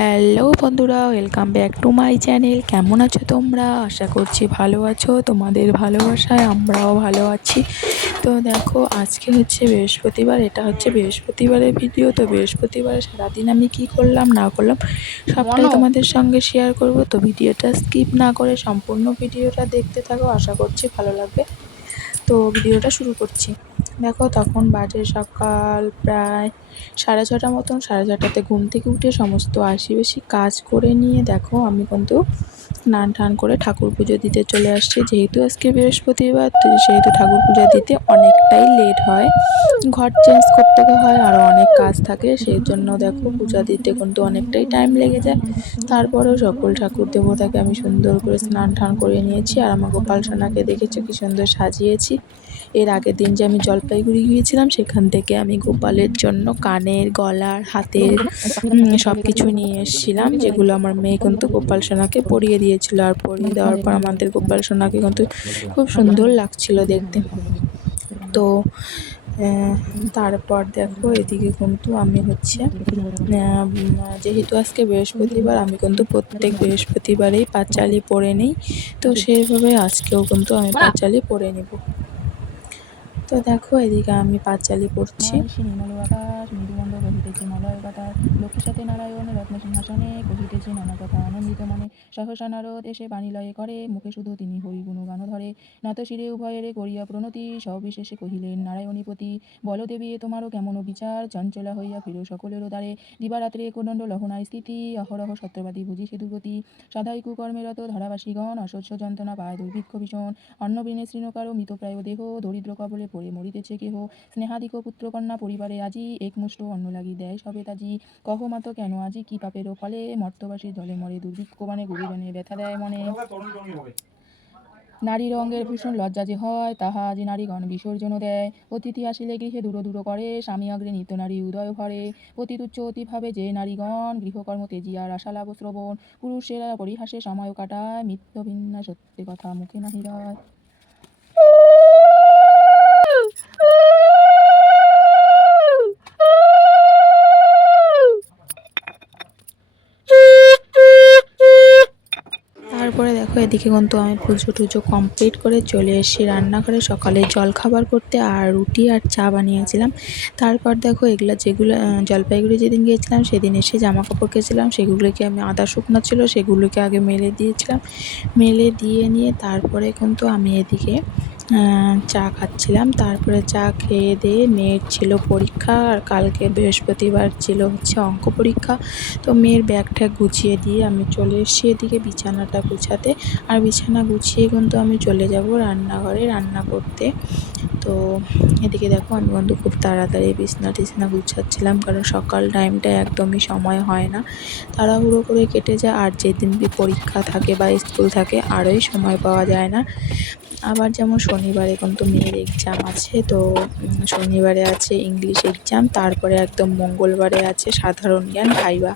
Hello বন্ধুরা, welcome back to my channel. কেমন আছো তোমরা? আশা করছি ভালো আছো। তোমাদের ভালোবাসায় আমরাও ভালো আছি। তো দেখো, আজকে হচ্ছে বৃহস্পতিবার। এটা হচ্ছে বৃহস্পতিবারের ভিডিও। তো বৃহস্পতিবারে সারাদিন আমি কি করলাম না করলাম সবটাই তোমাদের সঙ্গে শেয়ার করব। তো ভিডিওটা স্কিপ না করে সম্পূর্ণ ভিডিওটা দেখতে থাকো, আশা করছি ভালো লাগবে। তো ভিডিওটা শুরু করছি। দেখো, তখন বাজে সকাল প্রায় 6:30 মতন। 6:30টাতে ঘুম থেকে উঠে সমস্ত বেশি কাজ করে নিয়ে দেখো আমি কিন্তু স্নান টান করে ঠাকুর পুজো দিতে চলে আসছি। যেহেতু আজকে বৃহস্পতিবার, তো সেহেতু ঠাকুর পুজো দিতে অনেকটাই লেট হয়। ঘর চেঞ্জ করতে হয়, আরও অনেক কাজ থাকে, সেই জন্য দেখো পূজা দিতে কিন্তু অনেকটাই টাইম লেগে যায়। তারপরেও সকল ঠাকুর দেবতাকে আমি সুন্দর করে স্নান টান করে নিয়েছি। আর আমার গোপাল সোনাকে দেখেছো কি সুন্দর সাজিয়েছি। এর আগের দিন যে আমি জলপাইগুড়ি গিয়েছিলাম, সেখান থেকে আমি গোপালের জন্য কানের, গলার, হাতের সব কিছু নিয়ে এসেছিলাম, যেগুলো আমার মেয়ে কিন্তু গোপাল সোনাকে পরিয়ে দিয়েছিল। আর পরিয়ে দেওয়ার পর আমাদের গোপাল সোনাকে কিন্তু খুব সুন্দর লাগছিল দেখতে। তো তারপর দেখো, এদিকে কিন্তু আমি হচ্ছে যেহেতু আজকে বৃহস্পতিবার, আমি কিন্তু প্রত্যেক বৃহস্পতিবারেই পাঁচালি পরে নিই। তো সেইভাবে আজকেও কিন্তু আমি পাঁচালি পরে নেব। তো দেখো, এদিকে আমি পাঁচালি পড়ছি। নির্মল আকাশ মৃদুমন্দ বহিতেছে মলয় বাতাস, লক্ষ্মীর সাথে নারায়ণ রত্ন সিংহাসনে কহিতেছে নানা কথা আনন্দিত মনে। সহসা নারদ এসে বাণী লয়ে করে, মুখে শুধু তিনি হরি গুণ গান ধরে। নত শিরে উভয়েরে করিয়া প্রণতি, সবিশেষে কহিলেন নারায়ণীপতি। বল দেবী, এ তোমারও কেমন বিচার? চঞ্চলা হইয়া ফিরো সকলেরও দ্বারে, দিবারাত্রে কোদণ্ড লহনায় স্থিতি, অহরহ সত্যবাদী বুঝি সে দুর্গতি। সাধাই কুকর্মেরত ধারাবাসীগণ, অসহ্য যন্ত্রণা পায় দুর্ভিক্ষ ভীষণ। অন্নবীণে শৃণকারো মৃতপ্রায় দেহ, দরিদ্র কবলে পড়ে মরিতেছে কেহ। স্নেহাদিক পুত্রকন্যা পরিবারে আজি, একমুষ্ট অন্ন লাগি দেয় সবে তাজি। কহ মাতো কেন আজি কি পাপেরও ফলে, মর্তবাসী জলে মরে দুর্ভিক্ষ বানে গুরুজনে ব্যথা দেয় মনে। নারীর অঙ্গের ভূষণ লজ্জা যে হয়, তাহা আজি নারীগণ বিসর্জন দেয়। অতিথি আসিলে গৃহে দূর দূর করে, স্বামী অগ্রে নিত্য নারী উদয় ভরে। অতি তুচ্ছ অতিভাবে যে নারীগণ, গৃহকর্ম তেজিয়ার আশা লাভ শ্রবণ। পুরুষেরা পরিহাসে সময় কাটায়, মিথ্য ভিন্না সত্যি কথা মুখে নাহি রয়। তারপরে দেখো, এদিকে কিন্তু আমি পুজো টুজো কমপ্লিট করে চলে এসেছি রান্নাঘরে সকালে জলখাবার করতে। আর রুটি আর চা বানিয়েছিলাম। তারপর দেখো, এগুলো যেগুলো জলপাইগুড়ি যেদিন গিয়েছিলাম সেদিন এসে জামা কাপড় কেচেছিলাম, সেগুলোকে আমি আদা শুকনো ছিল সেগুলোকে আগে মেলে দিয়েছিলাম। মেলে দিয়ে নিয়ে তারপরে কিন্তু আমি এদিকে চা খাচ্ছিলাম। তারপরে চা খেয়ে দিয়ে, মেয়ের ছিল পরীক্ষা, আর কালকে বৃহস্পতিবার ছিল হচ্ছে অঙ্ক পরীক্ষা। তো মেয়ের ব্যাগ ট্যাগ গুছিয়ে দিয়ে আমি চলে এসেছি এদিকে বিছানাটা গুছাতে। আর বিছানা গুছিয়ে কিন্তু আমি চলে যাব রান্নাঘরে রান্না করতে। তো এদিকে দেখো, আমি কিন্তু খুব তাড়াতাড়ি বিছনা টিছনা গুছাচ্ছিলাম, কারণ সকাল টাইমটা একদমই সময় হয় না, তাড়াহুড়ো করে কেটে যায়। আর যেদিন পরীক্ষা থাকে বা স্কুল থাকে, আরোই সময় পাওয়া যায় না। আবার যেমন শনিবারে কিন্তু মেয়ের এক্সাম আছে। তো শনিবারে আছে ইংলিশ এক্সাম, তারপরে একদম মঙ্গলবারে আছে সাধারণ জ্ঞান ভাইবা।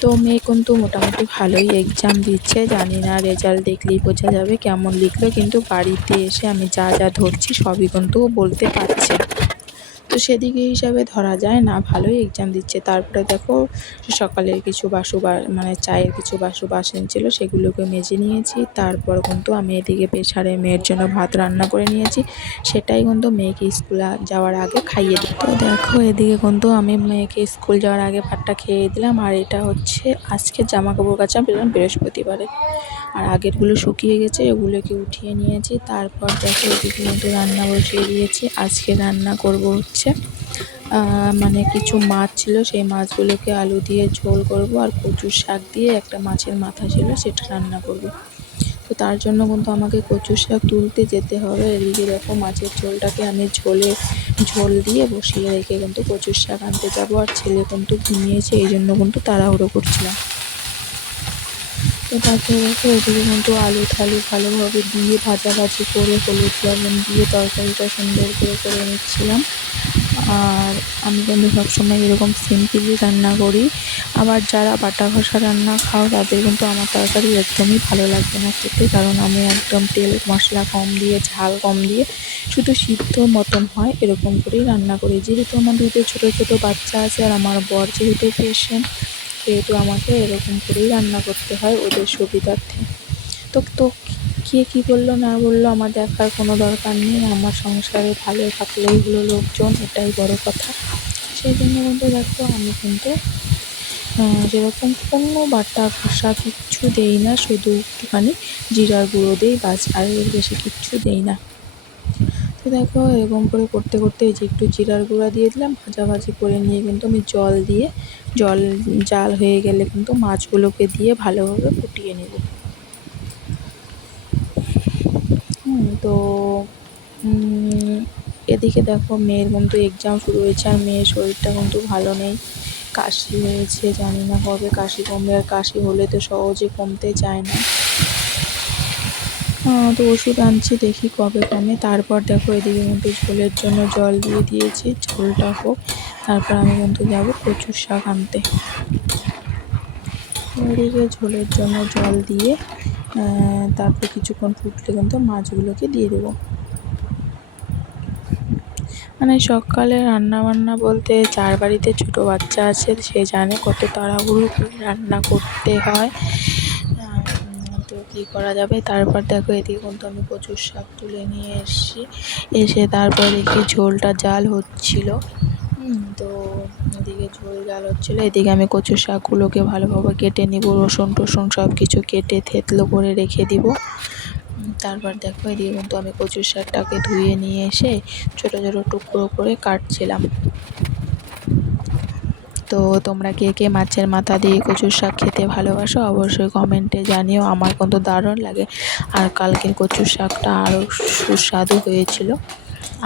তো মেয়ে কিন্তু মোটামুটি ভালোই এক্সাম দিচ্ছে। জানি না, রেজাল্ট দেখলেই বোঝা যাবে কেমন লিখলো। কিন্তু বাড়িতে এসে আমি যা যা ধরছি সবই কিন্তু বলতে পারছে। তো সেদিকে হিসাবে ধরা যায় না ভালোই এক্সাম দিচ্ছে। তারপরে দেখো, সকালের কিছু মানে চায়ের কিছু বাসন ছিল, সেগুলোকে মেজে নিয়েছি। তারপর কিন্তু আমি এদিকে প্রেসারে মেয়ের জন্য ভাত রান্না করে নিয়েছি, সেটাই কিন্তু মেয়েকে স্কুলে যাওয়ার আগে খাইয়ে দিই। তো দেখো, এদিকে কিন্তু আমি মেয়েকে স্কুল যাওয়ার আগে ভাতটা খেয়ে দিলাম। আর এটা হচ্ছে আজকে জামা কাপড় কাচা পেলাম বৃহস্পতিবারে। আর আগেরগুলো শুকিয়ে গেছে, এগুলোকে উঠিয়ে নিয়েছি। তারপর দেখো, এদিকে কিন্তু রান্না বসিয়ে দিয়েছি। আজকে রান্না করব হচ্ছে মানে কিছু মাছ ছিল, সেই মাছগুলোকে আলু দিয়ে ঝোল করব। আর কচুর শাক দিয়ে একটা মাছের মাথা ছিল, সেটা রান্না করব। তো তার জন্য কিন্তু আমাকে কচুর শাক তুলতে যেতে হবে। এদিকে দেখো, মাছের ঝোলটাকে আমি ঝোল দিয়ে বসিয়ে রেখে কিন্তু কচুর শাক আনতে যাবো। আর ছেলে কিন্তু ঘুমিয়েছে, এই জন্য কিন্তু তাড়াহুড়ো করছিলাম। তো তারপরে দেখো, এদিকে কিন্তু আলু থালু ভালোভাবে দিয়ে ভাজাভাজি করে হলুদ লবণ দিয়ে তরকারিটা সুন্দর করে নিচ্ছিলাম। আর আমি কিন্তু সবসময় এরকম সিম্পলই রান্না করি। আবার যারা বাটা ঘষা রান্না খাও, তাদের কিন্তু আমার তরকারি একদমই ভালো লাগবে না খেতে, কারণ আমি একদম তেল মশলা কম দিয়ে, ঝাল কম দিয়ে, শুধু সিদ্ধ মতন হয় এরকম করেই রান্না করি। যেহেতু আমার দুটো ছোটো ছোটো বাচ্চা আছে, আর আমার বর যেহেতু পেশেন্ট, যেহেতু আমাকে এরকম করেই রান্না করতে হয় ওদের সুবিধার্থে। তো কে কী বললো না বললো আমার দেখার কোনো দরকার নেই, আমার সংসারে ভালো থাকলেই হলো লোকজন, এটাই বড় কথা। সেই জন্য কিন্তু দেখো আমি কিন্তু যেরকম কোনো বাটা কষা কিচ্ছু দেই না, শুধু একটুখানি জিরার গুঁড়ো দিই বাস, আর এর বেশি কিচ্ছু দেই না। তো দেখো এরকম করে করতে করতে এই যে একটু জিরার গুঁড়া দিয়ে দিলাম, ভাজাভাজি করে নিয়ে কিন্তু আমি জল দিয়ে জাল হয়ে গেলে কিন্তু মাছগুলোকে দিয়ে ভালোভাবে ফুটিয়ে নেব। তো এদিকে দেখো মেয়ের কিন্তু এক্সাম শুরু হয়েছে, আর মেয়ের শরীরটা কিন্তু ভালো নেই, কাশি হয়েছে, জানি না কবে কাশি কমবে, আর কাশি হলে তো সহজে কমতে চায় না। তো ওষুধ আনছি, দেখি কবে কমে। তারপর দেখো এদিকে কিন্তু ঝোলের জন্য জল দিয়ে দিয়েছি, ঝোলটা হোক, তারপর আমি কিন্তু যাবো কচুর শাক আনতে। এদিকে ঝোলের জন্য জল দিয়ে তারপর কিছুক্ষণ ফুটলে কিন্তু মাছগুলোকে দিয়ে দেবো। মানে সকালে রান্নাবান্না বলতে যার বাড়িতে ছোটো বাচ্চা আছে সে জানে কত তাড়াহুড়ো করে রান্না করতে হয়। তো কী করা যাবে। তারপর দেখো এদিকে কিন্তু আমি কচুর শাক তুলে নিয়ে এসে তারপর দেখি ঝোলটা জাল হচ্ছিল। তো এদিকে ঝোল জাল হচ্ছিলো, এদিকে আমি কচুর শাকগুলোকে ভালোভাবে কেটে নিব, রসুন টসুন সব কিছু কেটে থেতলো করে রেখে দিব। তারপর দেখো এদিকে কিন্তু আমি কচুর শাকটাকে ধুয়ে নিয়ে এসে ছোটো ছোটো টুকরো করে কাটছিলাম। তো তোমরা কে কে মাছের মাথা দিয়ে কচুর শাক খেতে ভালোবাসো অবশ্যই কমেন্টে জানিও, আমার কিন্তু দারুণ লাগে। আর কালকের কচুর শাকটা আরও সুস্বাদু হয়েছিল।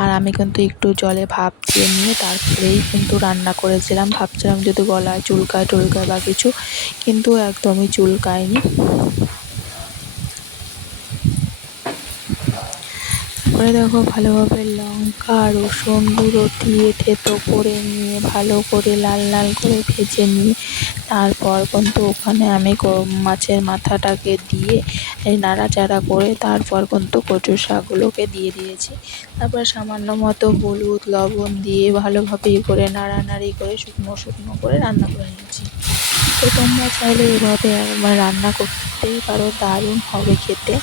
আর আমি কিন্তু একটু জলে ভাপ দিয়ে নিয়ে তারপরেই কিন্তু রান্না করেছিলাম, ভাবছিলাম যদি গলায় চুলকায় টুলকায় বা কিছু, কিন্তু একদমই চুলকায়নি। তারপরে দেখো ভালোভাবে লঙ্কা রসুন গুঁড়ো দিয়ে থেতো করে নিয়ে ভালো করে লাল লাল করে ভেজে নিয়ে তারপর কিন্তু ওখানে আমি মাছের মাথাটাকে দিয়ে নাড়াচাড়া করে তারপর কিন্তু কচুর শাকগুলোকে দিয়ে দিয়েছি। তারপর সামান্য মতো হলুদ লবণ দিয়ে ভালোভাবে করে নাড়ানাড়ি করে শুকনো শুকনো করে রান্না করে নিয়েছি। তো তোমরা চাইলে এভাবে একবার রান্না করতেই পারো, দারুণ হবে খেতে।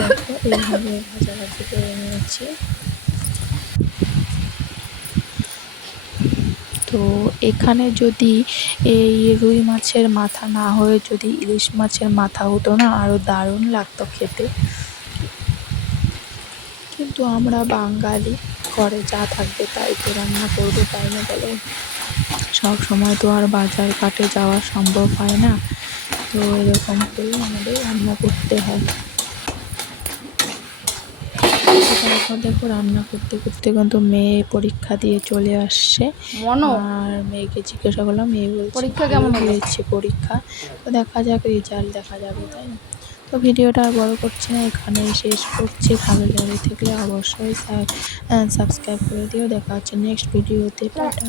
দেখো এইভাবে ভাজাভাজি করে নিয়েছি। তো এখানে যদি এই রুই মাছের মাথা না হয়ে যদি ইলিশ মাছের মাথা হতো না আরও দারুণ লাগতো খেতে। কিন্তু আমরা বাঙালি, ঘরে যা থাকবে তাই তো রান্না করবো, তাই না বলো। সব সময় তো আর বাজার ঘাটে যাওয়া সম্ভব হয় না, তো এরকম করেই আমাদের রান্না করতে হয়। তারপর দেখো রান্না করতে করতে কিন্তু মেয়ে পরীক্ষা দিয়ে চলে আসছে, আর মেয়েকে জিজ্ঞাসা করলাম, মেয়ে বলছে পরীক্ষা কেমন হয়েছে পরীক্ষা। তো দেখা যাক, রেজাল্ট দেখা যাবে, তাই না। তো ভিডিওটা আর বড় করছি না, এখানেই শেষ করছি। ভালো লেগে থাকলে অবশ্যই সাবস্ক্রাইব করে দিও। দেখা হচ্ছে নেক্সট ভিডিওতে। টাটা।